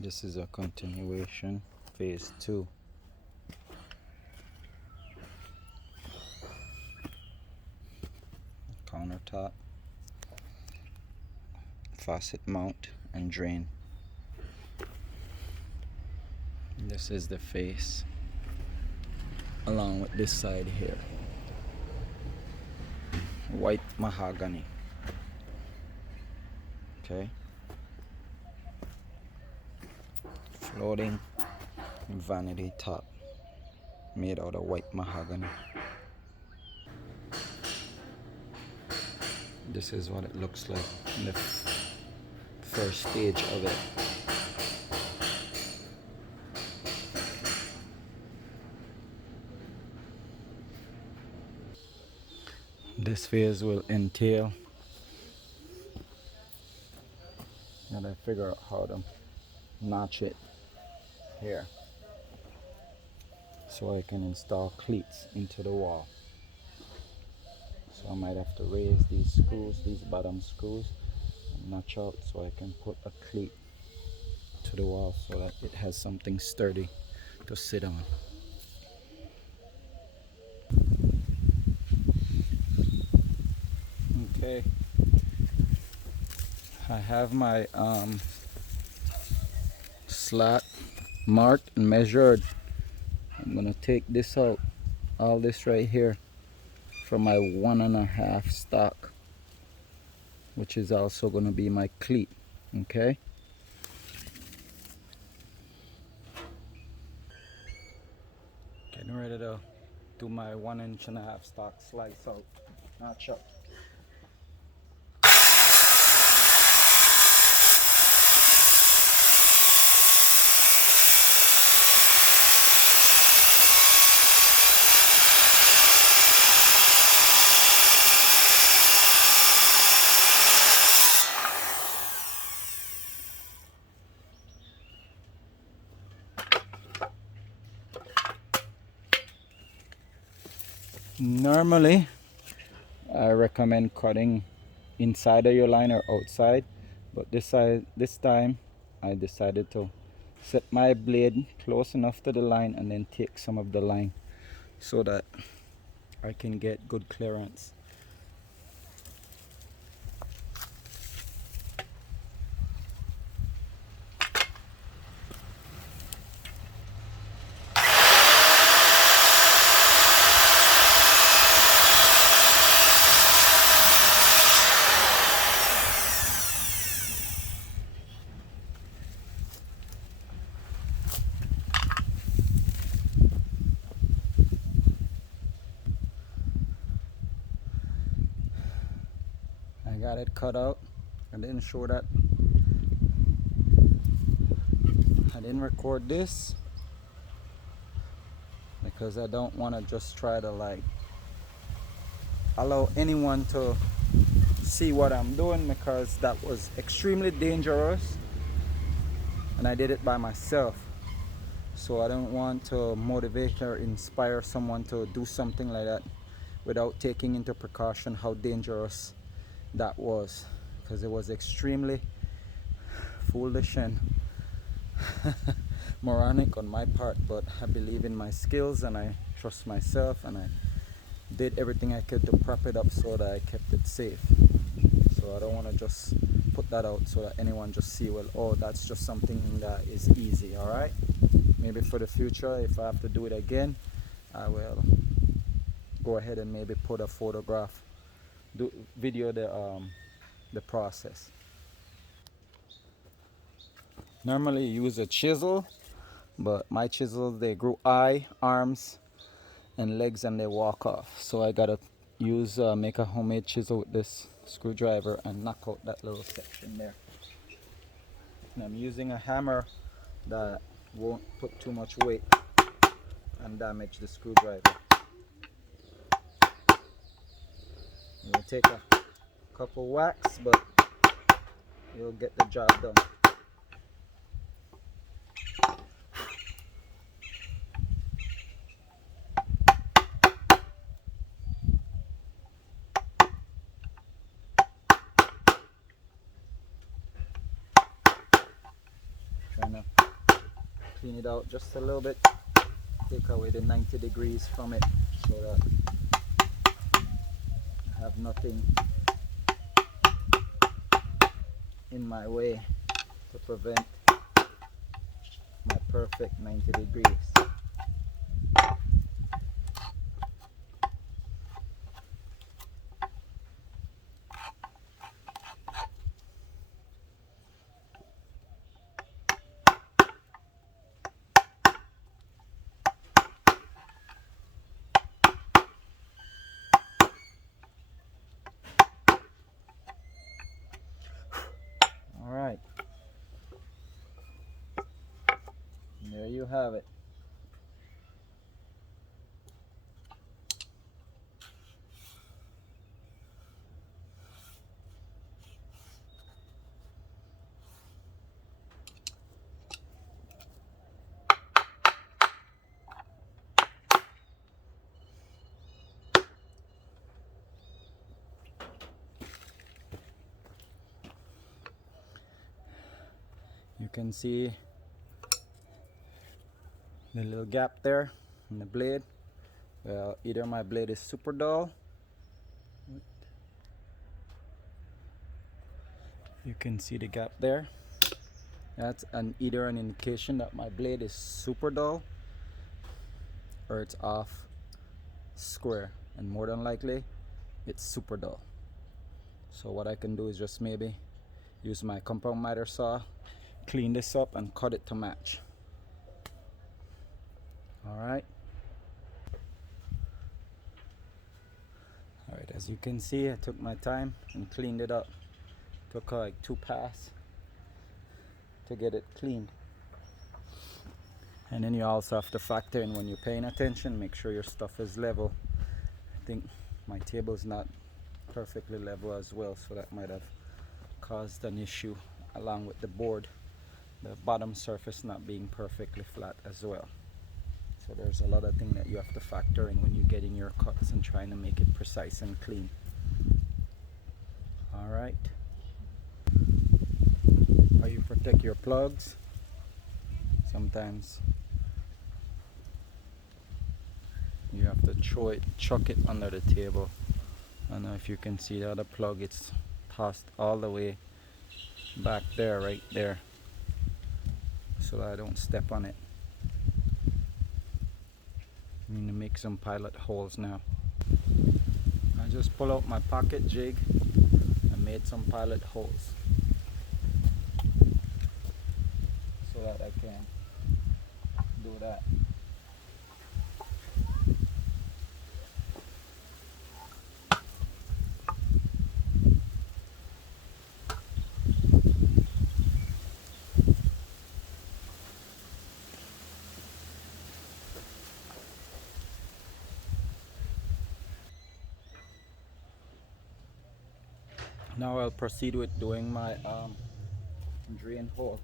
This is a continuation, phase 2. Countertop, faucet mount and drain. This is the face along with this side here. White mahogany. Okay. Floating vanity top made out of white mahogany. This is what it looks like in the first stage of it. This phase will entail and I figure out how to notch it here so I can install cleats into the wall. So I might have to raise these screws, these bottom screws, and notch out so I can put a cleat to the wall so that it has something sturdy to sit on. Okay, I have my slat marked and measured. I'm gonna take this out, all this right here, from my 1.5 stock, which is also gonna be my cleat. Okay. Getting ready to do my 1.5 stock slice out, notch up. Normally, I recommend cutting inside of your line or outside, but this time I decided to set my blade close enough to the line and then take some of the line so that I can get good clearance. I got it cut out. I didn't show that. I didn't record this because I don't want to just try to like allow anyone to see what I'm doing, because that was extremely dangerous and I did it by myself. So I don't want to motivate or inspire someone to do something like that without taking into precaution how dangerous that was, because it was extremely foolish and moronic on my part. But I believe in my skills and I trust myself, and I did everything I could to prop it up so that I kept it safe. So I don't want to just put that out so that anyone just see, well, oh, that's just something that is easy. All right, maybe for the future, if I have to do it again, I will go ahead and maybe put a photograph, video the process. Normally you use a chisel, but my chisels, they grow arms and legs and they walk off. So I gotta make a homemade chisel with this screwdriver and knock out that little section there. And I'm using a hammer that won't put too much weight and damage the screwdriver. It'll take a couple whacks, but you'll get the job done. Trying to Clean it out just a little bit, take away the 90 degrees from it so that I have nothing in my way to prevent my perfect 90 degrees. Alright, there you have it. You can see the little gap there in the blade. Well, either my blade is super dull. You can see the gap there. That's either an indication that my blade is super dull or it's off square, and more than likely it's super dull. So what I can do is just maybe use my compound miter saw, clean this up and cut it to match. Alright, as you can see, I took my time and cleaned it up. Took like 2 passes to get it cleaned. And then you also have to factor in, when you're paying attention, make sure your stuff is level. I think my table is not perfectly level as well, so that might have caused an issue, along with the board, the bottom surface not being perfectly flat as well. So there's a lot of things that you have to factor in when you're getting your cuts and trying to make it precise and clean. Alright, how you protect your plugs. Sometimes you have to chuck it under the table. I don't know if you can see the other plug, it's tossed all the way back there, right there, so that I don't step on it. I'm going to make some pilot holes now. I just pull out my pocket jig and made some pilot holes so that I can do that. Now I'll proceed with doing my drain hole.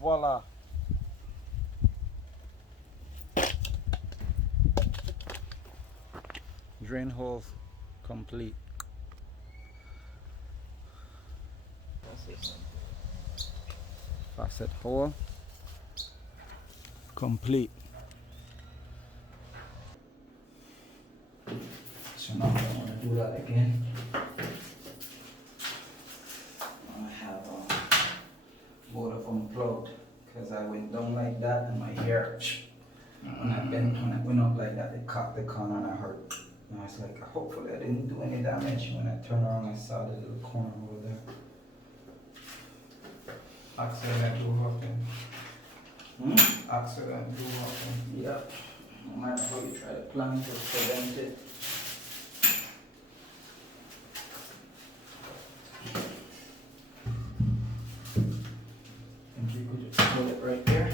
Voila. Drain hole complete. Faucet hole complete. So now I don't want to do that again. I have both of them plugged because I went down like that and my hair, when I went up like that, it caught the corner and I hurt. And I was like, hopefully I didn't do any damage. When I turned around, I saw the little corner over there. Accident do happen. Accident do happen. Yep. No matter how you try to plan to prevent it. And you could just hold it right there.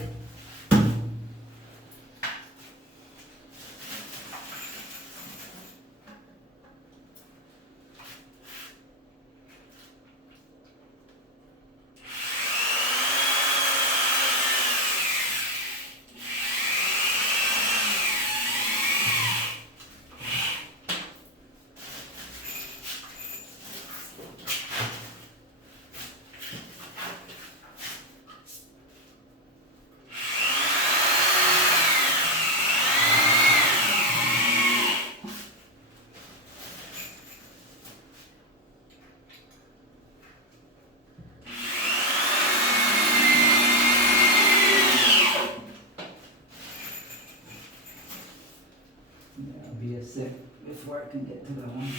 Yeah, I'll be a sec before I can get to that one.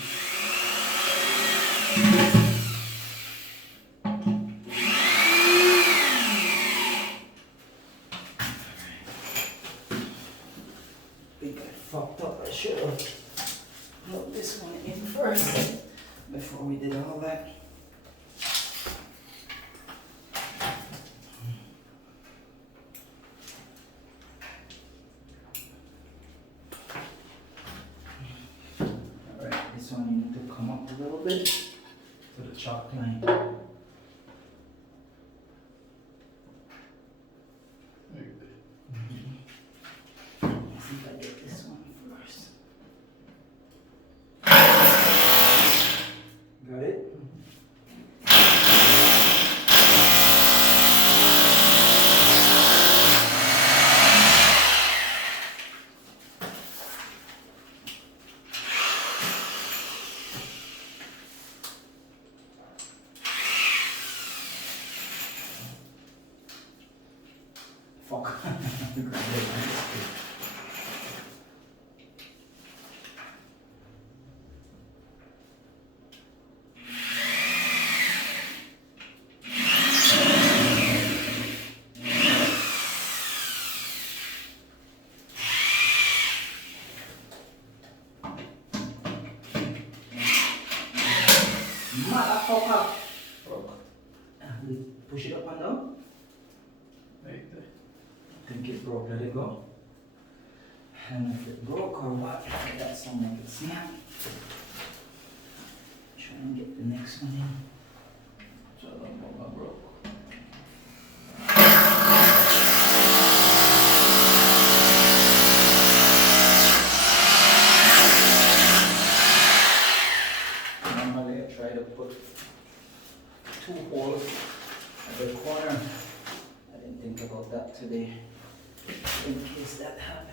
I think I fucked up. I should have put this one in first before we did all that. Alright, this one you need to come up a little bit to the chalk line. Very good. Let's see if I get this one first. Got it? Fuck. Motherfucker! Push it up and down. Right there. I think it broke, let it go. And if it broke or what, that sound like it snapped. Try and get the next one in. So I don't know what broke. Normally I try to put 2 holes at the corner. I didn't think about that today, in case that happened.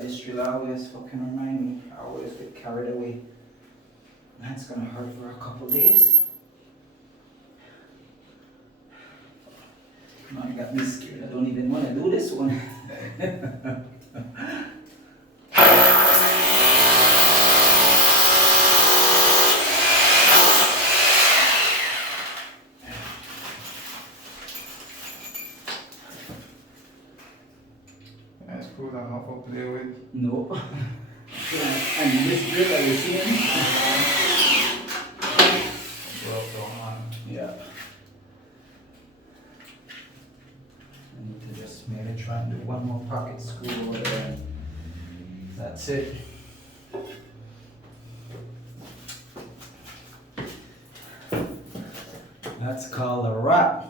This drill always fucking remind me. I always get carried away. That's gonna hurt for a couple days. Man got me scared. I don't even want to do this one. That's cool. I'm not for play with. No. And this drill are you seeing? Well done, man. Yeah. I need to just maybe try and do one more pocket screw over there. That's it. That's called a wrap.